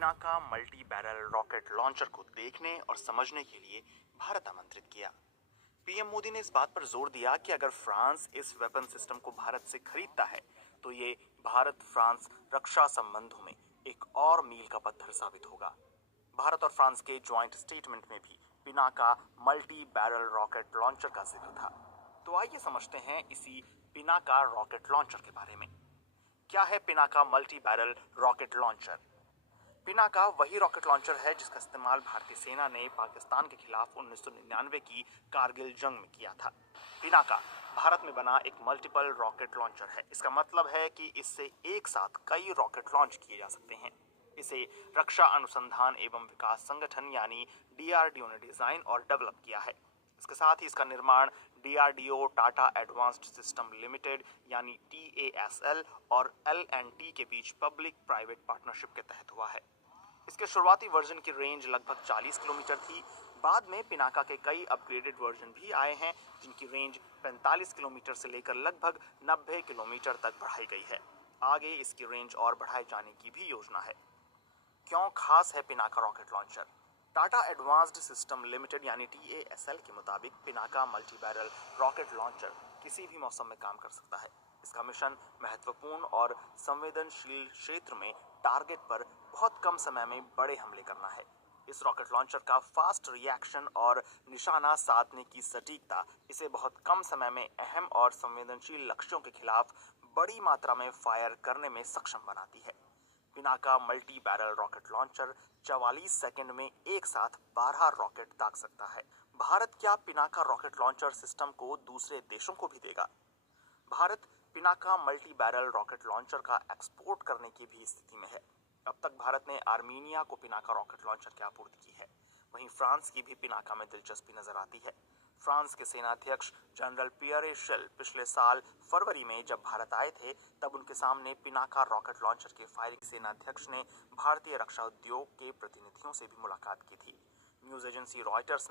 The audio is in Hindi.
Pinaka multi barrel rocket launcher को देखने और समझने के लिए भारत आमंत्रित किया। पीएम मोदी ने इस बात पर जोर दिया कि अगर फ्रांस इस वेपन सिस्टम को भारत से खरीदता है तो ये भारत फ्रांस रक्षा संबंधों में एक और मील का पत्थर साबित होगा। भारत और फ्रांस के ज्वाइंट स्टेटमेंट में भी Pinaka multi barrel rocket launcher का जिक्र था। तो आइए समझते हैं इसी पिनाका रॉकेट लॉन्चर के बारे में। क्या है Pinaka multi barrel rocket launcher? Pinaka वही रॉकेट लॉन्चर है जिसका इस्तेमाल भारतीय सेना ने पाकिस्तान के खिलाफ 1999 की कारगिल जंग में किया था। पिनाका भारत में बना एक मल्टीपल रॉकेट लॉन्चर है। इसका मतलब है कि इससे एक साथ कई रॉकेट लॉन्च किए जा सकते हैं। इसे रक्षा अनुसंधान एवं विकास संगठन यानी डीआरडीओ ने डिजाइन और डेवलप किया है। इसके साथ ही इसका निर्माण DRDO, Tata advanced system limited यानी टीएएसएल और एल&टी के बीच पब्लिक प्राइवेट पार्टनरशिप के तहत हुआ है। इसके शुरुआती वर्जन की रेंज लगभग 40 किलोमीटर थी। बाद में पिनाका के कई अपग्रेडेड वर्जन भी आए हैं जिनकी रेंज 45 किलोमीटर से लेकर लगभग 90 किलोमीटर तक बढ़ाई गई है। आगे इसकी रेंज और बढ़ाए जाने की भी योजना है। क्यों खास है Pinaka rocket launcher? Tata advanced system limited यानी टीएएसएल के मुताबिक Pinaka multi barrel rocket launcher किसी भी मौसम में काम कर सकता है। इसका मिशन महत्वपूर्ण और संवेदनशील क्षेत्र में टारगेट पर बहुत कम समय में बड़े हमले करना है। इस रॉकेट लॉन्चर का फास्ट रिएक्शन और निशाना साधने की सटीकता इसे बहुत कम समय में अहम और संवेदनशील लक्ष्यों के खिलाफ बड़ी मात्रा में फायर करने में सक्षम बनाती है। Pinaka multi barrel rocket launcher 44 second में एक साथ 12 रॉकेट दाग सकता है। भारत क्या पिनाका रॉकेट लॉन्चर सिस्टम को दूसरे देशों को भी देगा? Bharat Pinaka multi barrel rocket launcher का एक्सपोर्ट करने की भी स्थिति में है। अब तक भारत ने आर्मीनिया को पिनाका रॉकेट लॉन्चर की आपूर्ति की है। वहीं फ्रांस की भी पिनाका में दिलचस्पी नजर आती है। फ्रांस के सेनाध्यक्ष जनरल पियरे शेल पिछले साल फरवरी में जब भारत आए थे तब उनके सामने पिनाका रॉकेट लॉन्चर के फायरिंग सेनाध्यक्ष ने भारतीय रक्षा उद्योग के प्रतिनिधियों से भी मुलाकात की थी। News agency Reuters